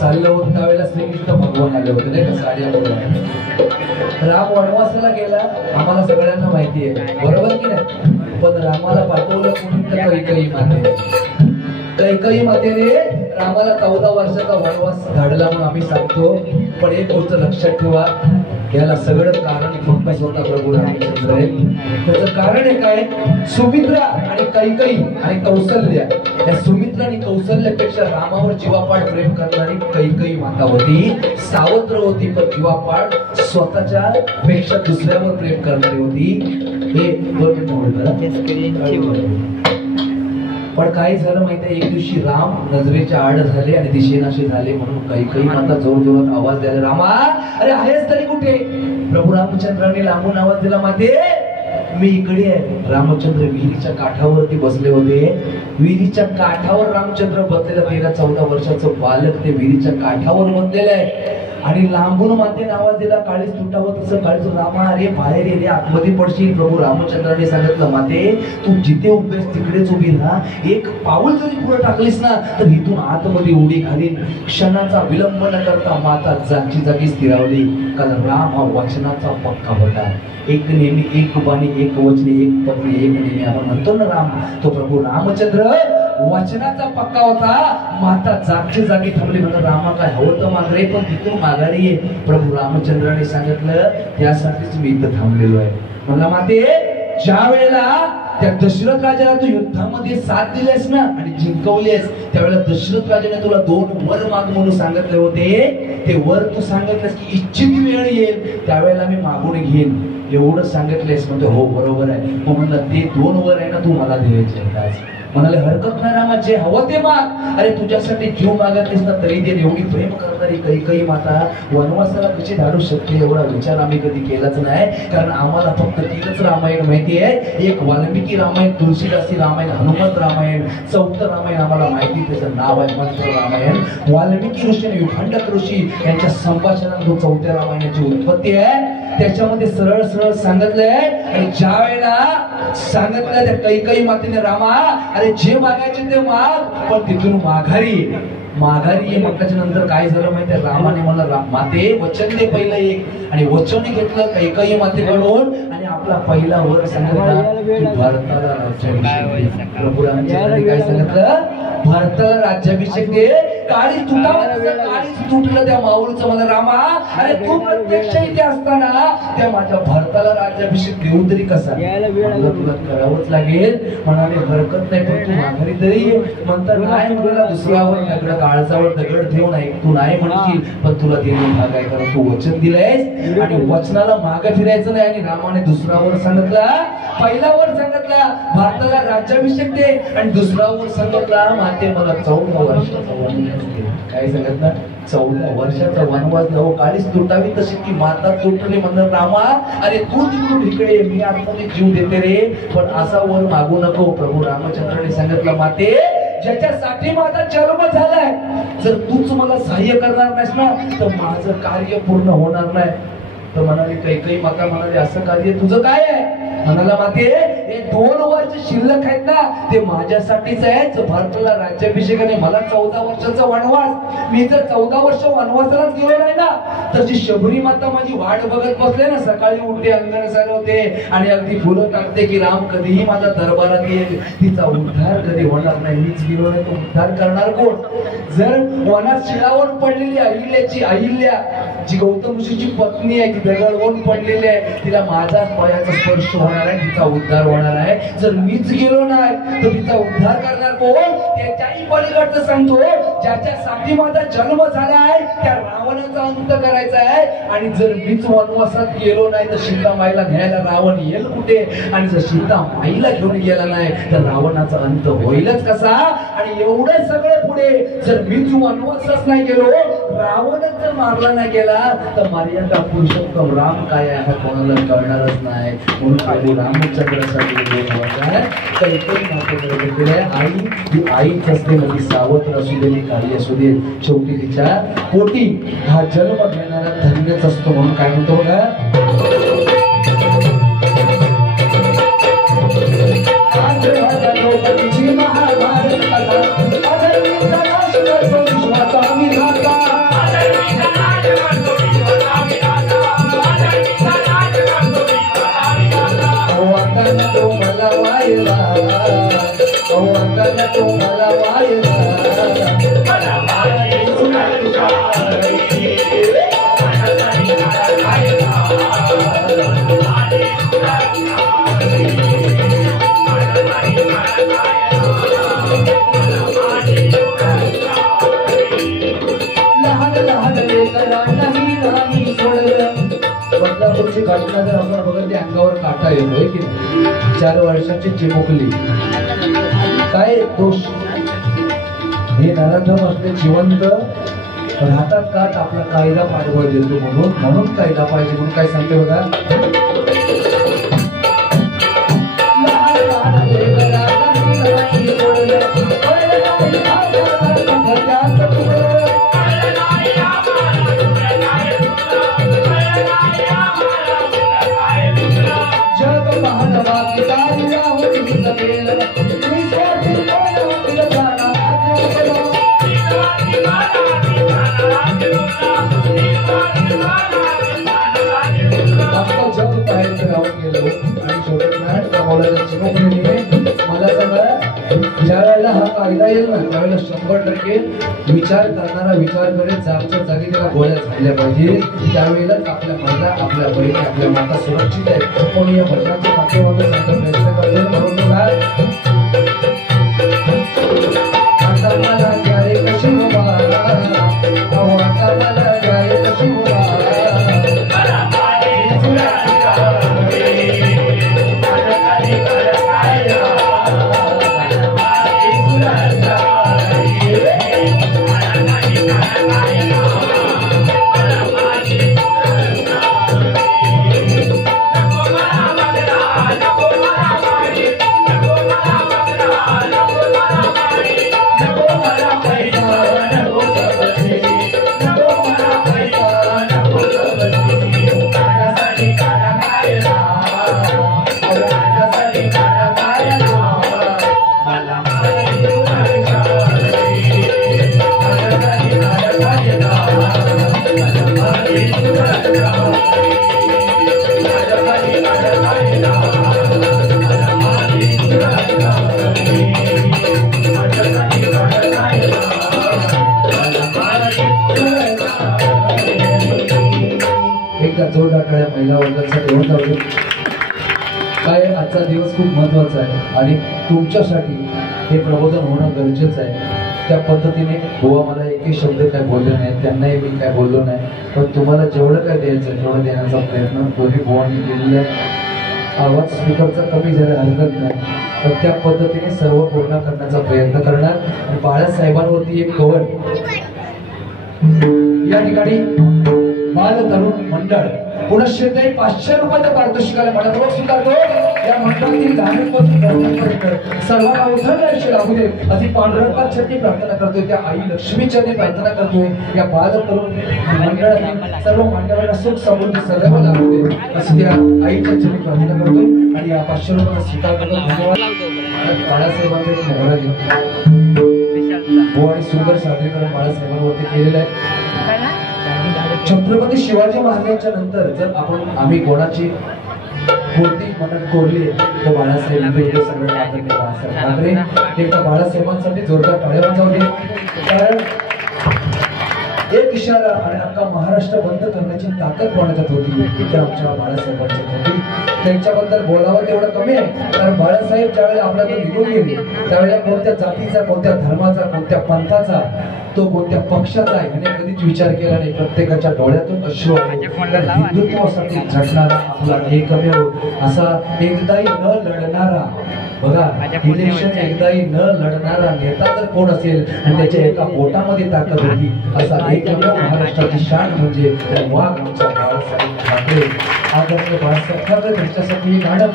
चाललं होतं त्यावेळेला श्रीकृष्ण भगवान आले होते नाही का साड्या बरोबर. राम वनवासाला गेला आम्हाला सगळ्यांना माहिती आहे बरोबर की नाही. पण रामाला पाठवलं कोणी तर कैकेयी माते. कैकेयी मातेने रामाला 14 वर्षाचा वनवास घडला म्हणून आम्ही सांगतो. पण एक गोष्ट लक्षात ठेवा याला सगळं कारण फक्त स्वतः प्रभू रामचंद्र आहे. त्याचं कारण आहे काय. सुमित्रा आणि कैकेयी आणि कौशल्या या सुमित्रा आणि कौशल्यापेक्षा रामावर जीवापाड प्रेम करणारी कैकेयी माता होती. सावत्र होती पण जीवापाड स्वतःच्या पेक्षा दुसऱ्यावर प्रेम करणारी होती. हे पण काय झालं माहितीये एक दिवशी राम नजरेच्या आड झाले आणि दिशेनाशी झाले म्हणून कैकेयी माता जोर जोरात आवाज द्यायला रामा अरे आहेस तरी कुठे. प्रभू रामचंद्रांनी लांबून आवाज दिला माते मी इकडे आहे. रामचंद्र विहिरीच्या काठावरती बसले होते. विहिरीच्या काठावर रामचंद्र बसलेला 13-14 वर्षाचं बालक ते विहिरीच्या काठावर बसलेलं आहे आणि लांबून मातेने आवाज दिला काळीज तुटावं तसं काळीज रामा अरे बाहेर ये रे आतमध्ये पडशील. प्रभू रामचंद्राने सांगितलं माते तू जिथे उभेस तिकडेच उभी राहा. एक पाऊल जरी पुढे टाकलीस ना तर इथून आतमध्ये उडी घालीन. क्षणाचा विलंब न करता माता जागची जागी स्थिरावली. कारण राम हा वचनाचा पक्का होता. एक नेहमी एक बाणी एक वचने एक पत्नी एक नेहमी आपण म्हणतो ना राम तो प्रभू रामचंद्र वचनाचा पक्का होता. माता जागच्या जागी थांबली म्हणून रामा काय हवं तर मागरे पण तिथून माघारी ये. प्रभू रामचंद्राने सांगितलं त्यासाठीच मी इथं थांबलेलो आहे. म्हणला माते ज्या वेळेला त्या दशरथ राजाला तू युद्धामध्ये साथ दिलेस ना आणि जिंकवलेस त्यावेळेला दशरथ राजाने तुला 2 वर माग म्हणून सांगितले होते. ते वर तू सांगितलंस की इच्छित वेळ येईल त्यावेळेला मी मागून घेईन एवढं सांगितलेस. म्हणतो हो बरोबर आहे. मग म्हणलं ते 2 वर आहे ना तू मला द्यायचे. म्हणाले हरकत नाही रामा जे हवं ते माग. अरे तुझ्यासाठी जीव मागतलीस ना तरी दे. एवढी प्रेम करणारी कैकेयी माता वनवासाला कशी धाडू शकते एवढा विचार आम्ही कधी केलाच नाही. कारण आम्हाला फक्त 3च रामायण माहिती आहे. एक वाल्मिकी रामायण तुलसीदासी रामायण हनुमंत रामायण. 4थं रामायण आम्हाला माहिती त्याचं नाव आहे मंत्र रामायण. वाल्मिकी ऋषी आणि विखंडक ऋषी यांच्या संभाषणातून 4थ्या रामायणाची उत्पत्ती आहे. त्याच्यामध्ये सरळ सरळ सांगितलंय आणि ज्या वेळेला सांगितलं त्या कैकेयी मातेने रामा अरे जे मागायचे ते माग पण तिथून माघारी म्हटल्याच्या नंतर काय झालं माहितीये रामाने मला माते वचन दे पहिलं एक आणि वचन घेतलं कैकेयी मातेकडून आणि आपला पहिला वर सांगितला भारताला राज्याभिषेक. प्रभू रामचंद्राने काय सांगितलं भारताला राज्याभिषेक दे. काळीच तुटलं त्या माऊळचं मला रामा. अरे तू प्रत्यक्ष इथे असताना त्या माझ्या भारताला राज्याभिषेक देऊ तरी कसा? तुला करावंच लागेल. म्हणाले हरकत नाही, पण तू माघारी तरी म्हणता नाही म्हणाला दुसऱ्यावर दगड काळजावर दगड ठेवून ऐक. तू नाही म्हणशील पण तुला देऊन काय करा. तू वचन दिलंयस आणि वचनाला मागे फिरायचं नाही. आणि रामाने दुसरा वर सांगितला, पहिला वर सांगितला भारताला राज्याभिषेक दे आणि दुसरा वर सांगितला माते मला 14 वर्षाचा वनवास दे. काय सांगितलं? 14 वर्षाचा वनवास द्यावं. काळीच तुटावी तशी ती माता तुटली. म्हणलं रामा अरे तू तिकडून इकडे, मी आतमध्ये जीव देते रे, पण असा वर मागू नको. प्रभू रामचंद्राने सांगितलं माते ज्याच्यासाठी माझा जन्म झालाय, जर तूच मला सहाय्य करणार नाहीस ना तर माझं कार्य पूर्ण होणार नाही. तर म्हणाले काही माता म्हणाले असं कार्य तुझं काय आहे? म्हणाला माते हे 2 वर्ष शिल्लक आहेत ना ते माझ्यासाठीच आहेत. भारताला राज्याभिषेकाने मला 14 वर्षाचा वनवास. मी जर 14 वर्ष वनवासालाच गेलो नाही ना तर जी शबरी माता माझी वाट बघत बसले ना, सकाळी उठते अंगण सजवते आणि अगदी फुलं टाकते की राम कधीही माझा दरबारात येईल, तिचा उद्धार कधी होणार नाही. मीच गेलो नाही तो उद्धार करणार कोण? जर वनात शिळावून पडलेली अहिल्या जी गौतम ऋषीची पत्नी आहे, ती दगडवून पडलेली आहे, तिला माझाच पायाचा स्पर्श होणार आहे, तिचा उद्धार होणार आहे. जर मीच गेलो नाही तर तिचा उद्धार करणार कोण? त्याच्याही पलीकडचं सांगतो, ज्याच्यासाठी माझा जन्म झाला आहे त्या रावणाचा अंत करायचा आहे. आणि जर मीच वनवासात गेलो नाही तर सीतामाईला घ्यायला रावण येईल कुठे? आणि जर सीतामाईला घेऊन गेला नाही तर रावणाचा अंत होईलच कसा? आणि एवढं सगळं पुढे जर मीच वनवासात नाही गेलो, रावणच जर मारला नाही गेला तर मर्यादा पुरुषोत्तम राम काय आहे कोणाला कळणारच नाही. म्हणून प्रभू रामचंद्रासाठी आई ही आईच असते. मग सावत्र असू दे काही असू दे, शेवटी तिच्या पोटी हा जन्म घेणारा धन्यच असतो. म्हणून काय म्हणतो बघा, घटना जर आपण बघत अंगावर काटा येतोय की 4 वर्षाची चिमुकली, काय दोष? हे नराधम असले जिवंत राहतात का? आपला कायदा पाठवा देतो म्हणून कायदा पाहिजे. म्हणून काय सांगते बघा, मला सांगा ज्या वेळेला हा कायदा येईल ना त्यावेळेला 100% विचार करणारा विचार करेल, जागच्या जागी त्याला गोळ्या झाल्या पाहिजे. त्यावेळेलाच आपल्या महिला, आपल्या बहिणी, आपल्या माता सुरक्षित आहेत. कोणी या भटनाच्या पाठीमागे प्रयत्न करतो. म्हणून आता मला जाय कशी उभा, आता मला जाय कशी उभा, काय आजचा दिवस खूप महत्त्वाचा आहे आणि तुमच्यासाठी हे प्रबोधन होणं गरजेचं आहे. त्या पद्धतीने बुवा मला एकही शब्द काय बोलले नाही, त्यांनाही मी काय बोललो नाही, पण तुम्हाला जेवढं काय द्यायचं तेवढं देण्याचा प्रयत्न दोन्ही बुवांनी केलेला आहे. आवाज स्पीकरचा कमी झाला हरकत नाही, पण त्या पद्धतीने सर्व पूर्ण करण्याचा प्रयत्न करणार. आणि बाळासाहेबांवरती एक कवन या ठिकाणी बाल तरुण मंडळ पुनश्चेतही 500 रुपयाच्या पारितोषिकाला मनपूर्वक स्वीकारतो. या मंडळातील लहानपासून सर्वांना उठवण्याची लागू दे अशी पांडुरंगाची चरणी प्रार्थना करतोय. त्या आई लक्ष्मी चरणी प्रार्थना करतोय. या बाल तरुण मंडळातील सर्व मान्यवरांना सुख समृद्धी सदैव लागू दे अशी त्या आईच्या चरणी प्रार्थना करतोय. आणि या 500 रुपयाचा स्वीकार करतो. धन्यवाद. बाळासाहेबांचे मोहरा घेऊन आणि सुंदर सादरीकरण बाळासाहेबांवरती केलेलं आहे. छत्रपती शिवाजी महाराजांच्या नंतर जर आम्ही कोणाची मूर्ती मनात कोरली तर बाळासाहेब सगळं आदरणीय बाळासाहेब ठाकरे. एकदा बाळासाहेबांसाठी जोरदार टाळ्या वाजवू दे. कारण एक इशारा आणि अख्खा महाराष्ट्र बंद करण्याची ताकद कोणाच्यात होती तर आमच्या बाळासाहेबांच्यात होती. त्यांच्याबद्दल बोलावं तेवढं कमी आहे. कारण बाळासाहेब ज्यावेळेला आपल्याकडून निघून गेले त्यावेळेला कोणत्या जातीचा, कोणत्या धर्माचा, कोणत्या पंथाचा, तो कोणत्या पक्षाचा आहे याने कधीच विचार केला नाही. प्रत्येकाच्या डोळ्यातून अश्रू आले. हिंदुत्वासाठी झटणारा आपला एकमेव असा एकदाही न लढणारा, बघा इलेक्शन एकदाही न लढणारा नेता जर कोण असेल आणि त्याच्या एका पोटामध्ये ताकद होती असा एकमेव महाराष्ट्राची शान म्हणजे वाघ आमचा बाळासाहेब ठाकरे. आदरणीय बाळासाहेब ठाकरे त्यांच्यासाठी गाणं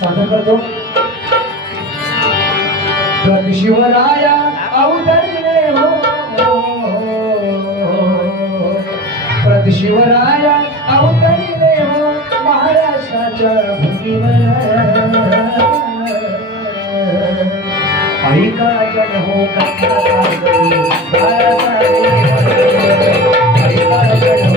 सादर करतो. शिवराया अवतरले हो, शिवराया अवतरले हो महाराष्ट्राच्या भूमीवर. ऐका जन हो ऐका जन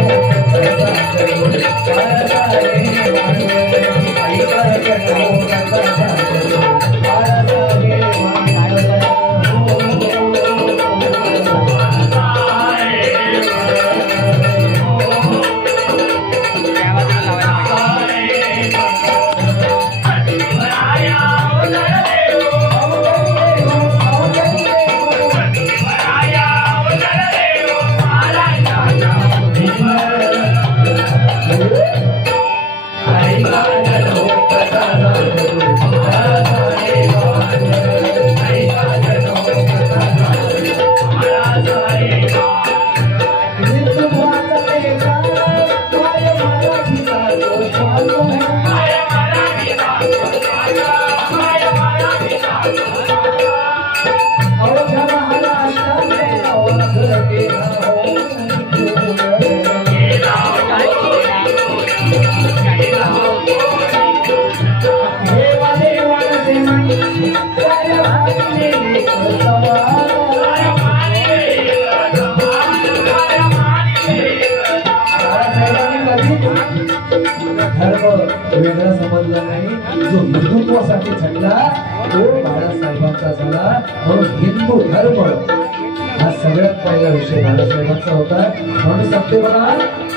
वेगळा समजला नाही. जो हिंदुत्वासाठी झटला तो बाळासाहेबांचा झाला. म्हणून हिंदू धर्म हा सगळ्यात पहिला विषय बाळासाहेबांचा होता. म्हणून सांगते बघा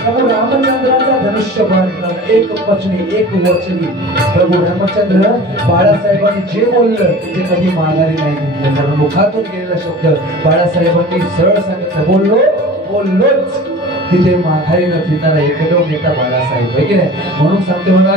प्रभू रामचंद्राचा धनुष्यबाण एक वचनी एक वचनी प्रभू रामचंद्र बाळासाहेबांनी जे बोललं ते कधी माघारी नाही घेतलं. कारण मुखातून गेलेला शब्द बाळासाहेबांनी सरळ सांगितलं. बोललोच तिथे माघारी न फिरणारा एकमेव नेता बाळासाहेब आहे की नाही. म्हणून सांगते बघा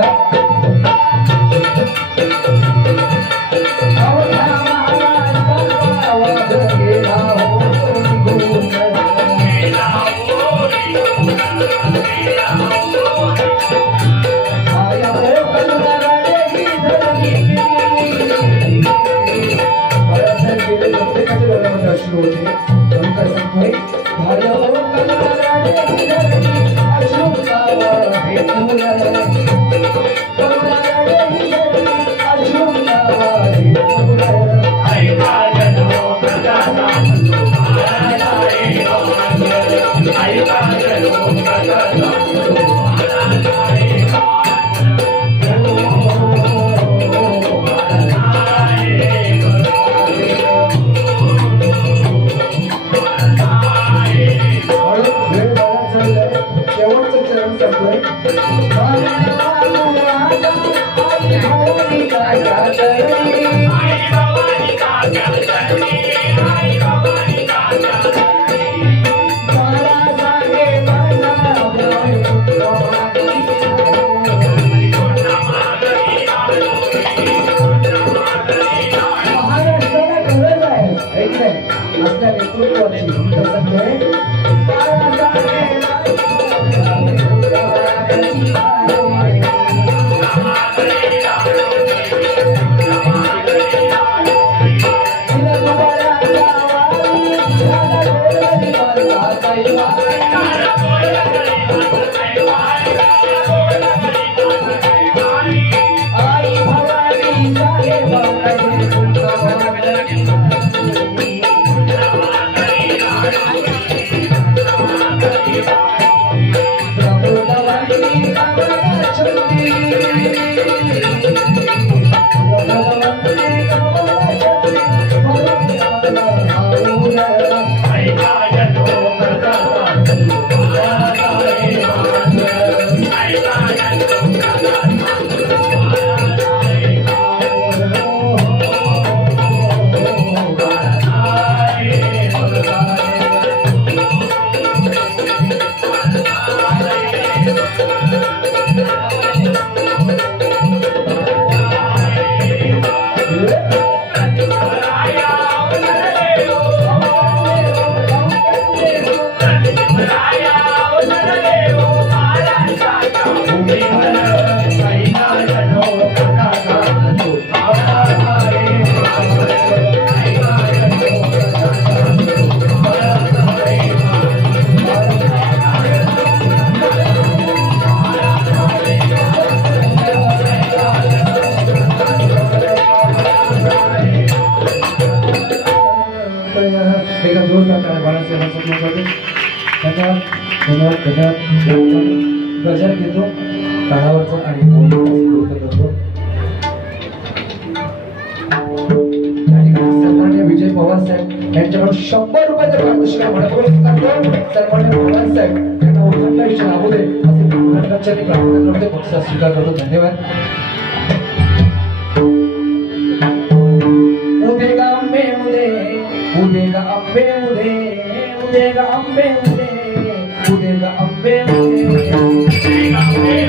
धन्यवाद धन्यवाद धन्यवाद. गजर घेतो कानावरचा आणि करतो. सन्मान्य विजय पवार साहेब यांच्याकडून 100 रुपयाचे पारितोषिक सन्मान्य पवार साहेब यांना उत्तम आयुष्य लाभू दे असे कर्मचारी प्रार्थना करते. बक्षीस स्वीकार करतो. धन्यवाद. उदेगा आंबे उदे उदेगा आंबे उदे उदेगा आंबे उदे उदेगा आंबे उदे उदेगा आंबे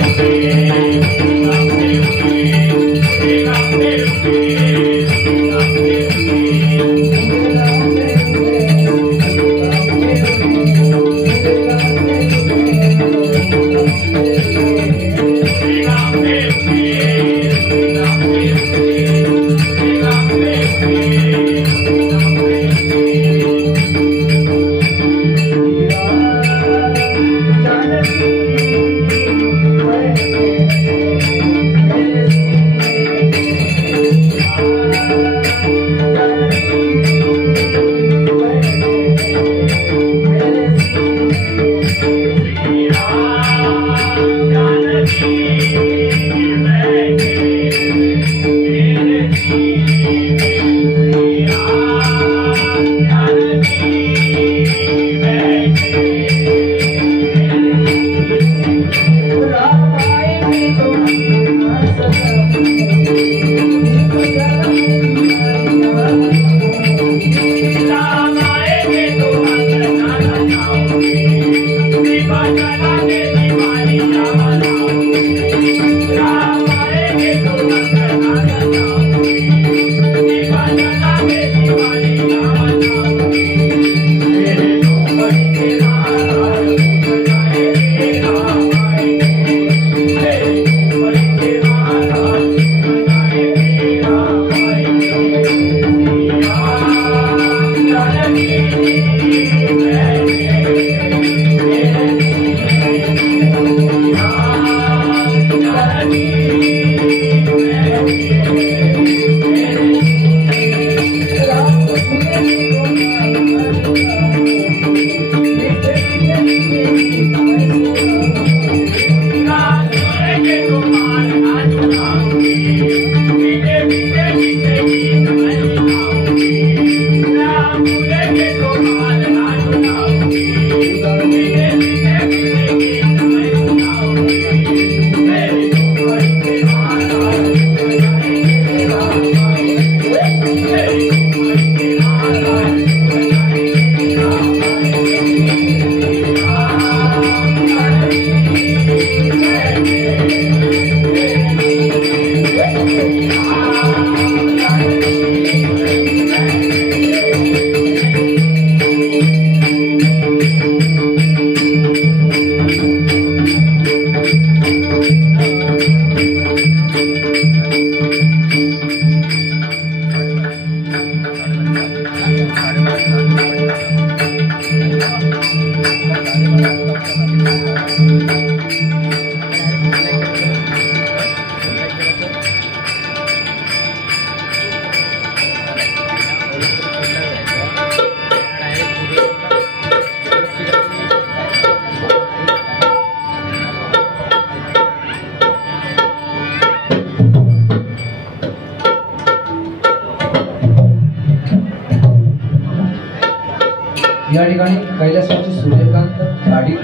या ठिकाणी कैलासवासी सूर्यकांत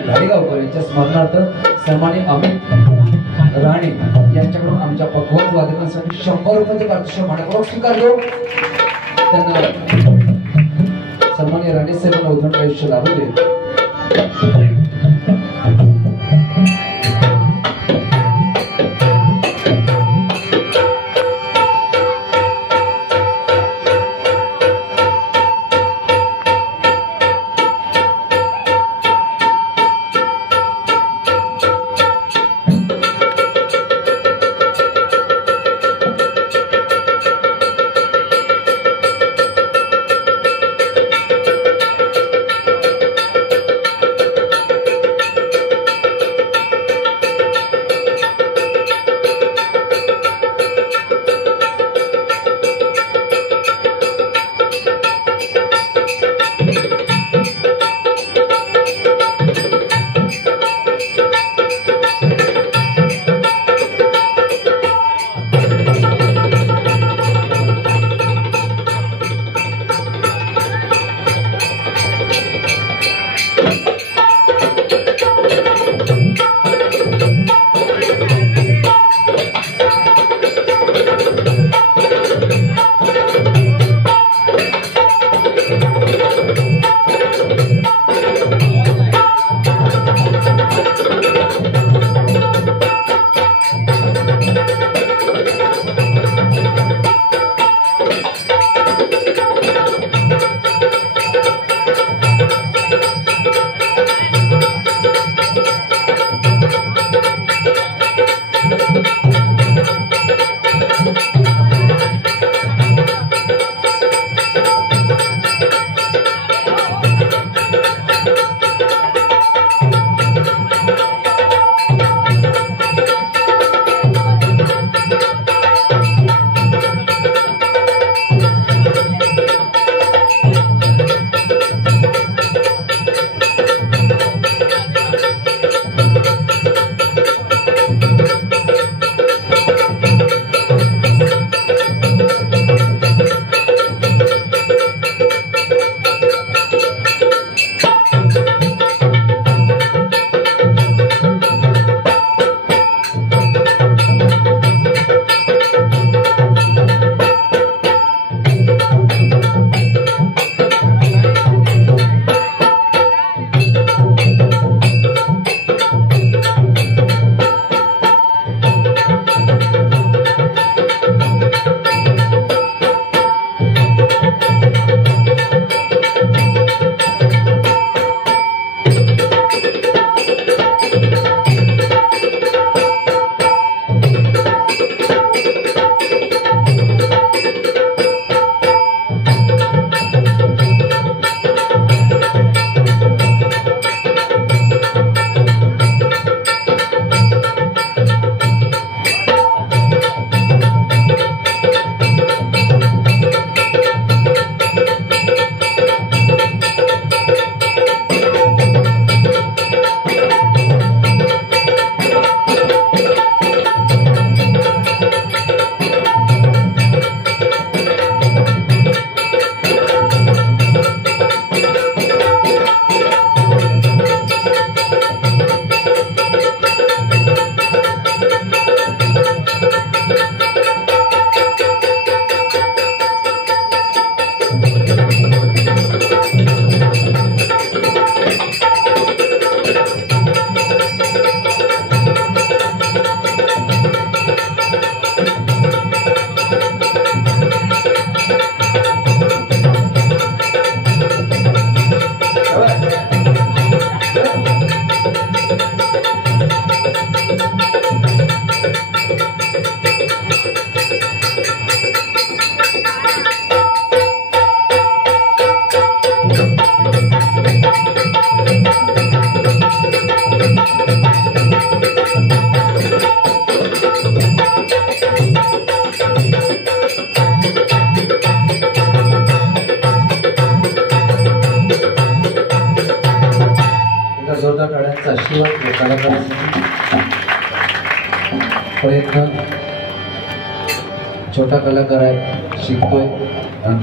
गाडीगावकर यांच्या स्मरणार्थ सन्माननीय अमित राणे यांच्याकडून आमच्या पखवाज वादकांसाठी 100 रुपयाचे पारितोषिक मानपूर्वक स्वीकारतो. त्यांना सन्माननीय राणे साहेबांना उद्घाटन आयुष्य लाभू दे. छोटा कलाकार आहे, शिकतोय आणि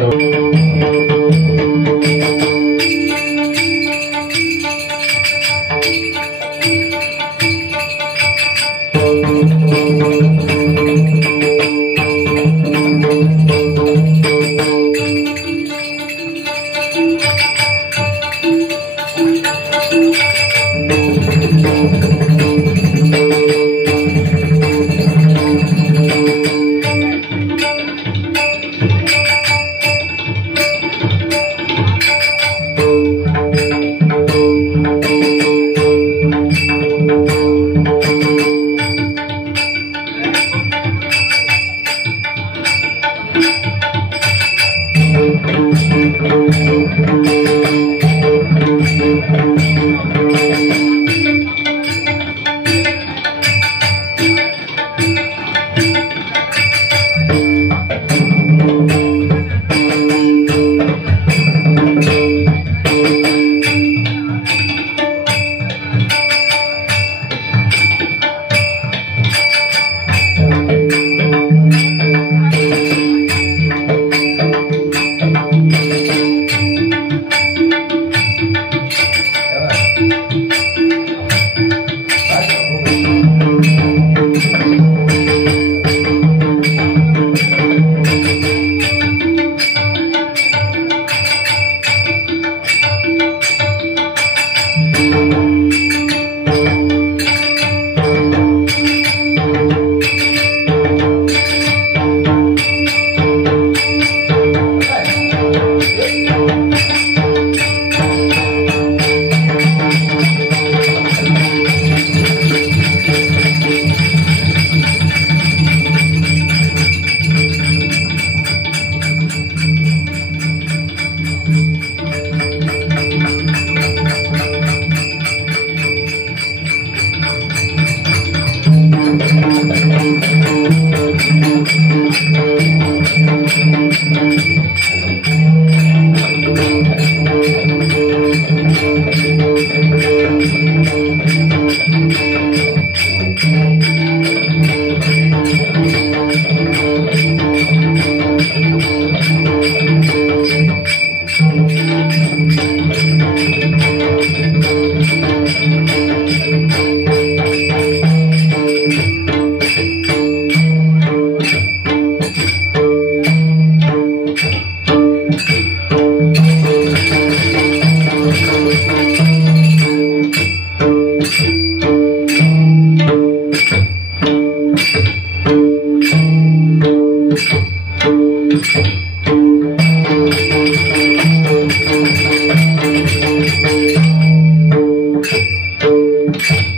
Thank you.